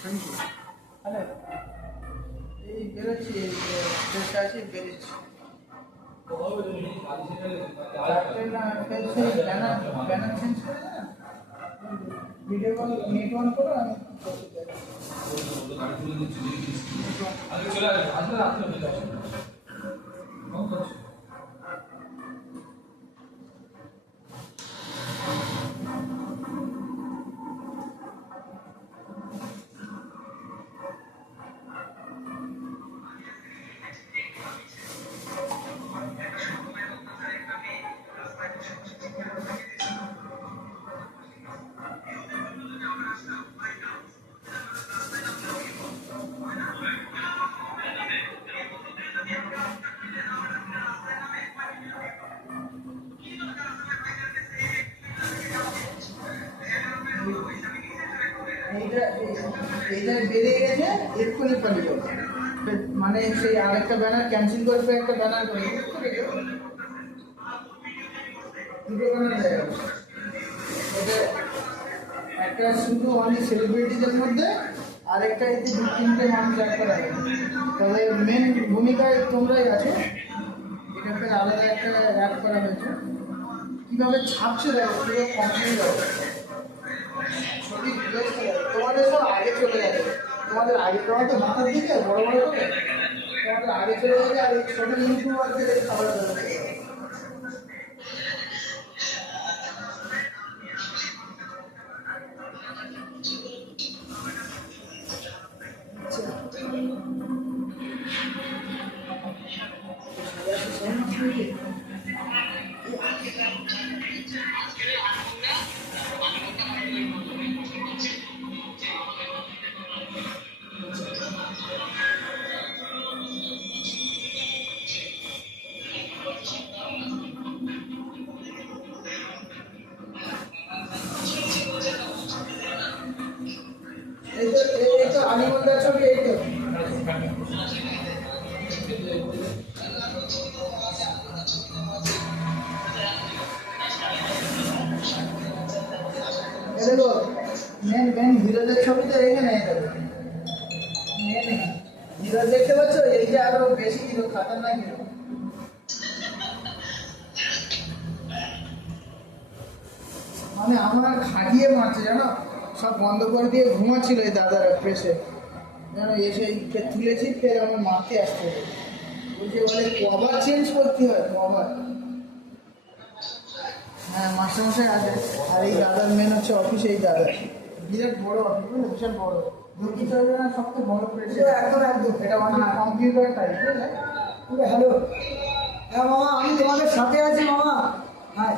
Thank you. Hello, এই বেরোচ্ছি, বেশ আছি, বেরোচ্ছি। ব্যানার চেঞ্জ করে না, ভিডিও কল নেট অন করো, আমি চলে আসবে। এইটা বেড়ে গেছে, এক্ষুনি পালিয়ে যাবো। মানে সেই আরেকটা ব্যানার ক্যান্সেল করবে, একটা ব্যানার করে দুটো ব্যানার হয়ে গেল। এটা একটা শুধু অনেক সেলিব্রিটিদের মধ্যে, আরেকটা এতে 2-3টে মানুষ অ্যাড করা হবে। তবে মেন ভূমিকায় তোমরাই আছো। এটাকে আলাদা একটা অ্যাড করা হয়েছে। কীভাবে ছাপছে দেখো, পুরো কমপ্লিট হবে। ছবি তোমাদের সব আগে চলে যাবে, তোমাদের মাথার দিকে বড় বড় করে তোমাদের আগে চলে যাবে, আর এই ছোট ইউটিউবারদের এই খাবার দেবে। এই তো আলিমন্দার ছবি, এই তো দেখো, মেন হিরোদের ছবি তো এখানে। মেন হিরো দেখতে পাচ্ছ, এই যে আরো বেশি হিরো, খাতারনাক হিরো। মানে আমার খাটিয়ে মারছে জানো, সব বন্ধ করে দিয়ে ঘুমাচ্ছিল এই দাদারা প্রেসে, যেন এসে তুলেছি, ফের আমার মাকে আসতে হবে বলছে, বলে কভার চেঞ্জ করতে হয়, কভার। হ্যাঁ, মাস্টারমশাই আছে। আর এই দাদার মেন হচ্ছে অফিস, এই দাদা বিরাট বড় অফিস, বুঝলে, বিশাল বড়। দক্ষিণ চব্বিশ সবচেয়ে বড় প্রেসে, একদম একদম। এটা মানে কম্পিউটার টাইপ, বুঝলে। হ্যালো, হ্যাঁ মামা, আমি তোমাদের সাথে আছি মামা। হ্যাঁ।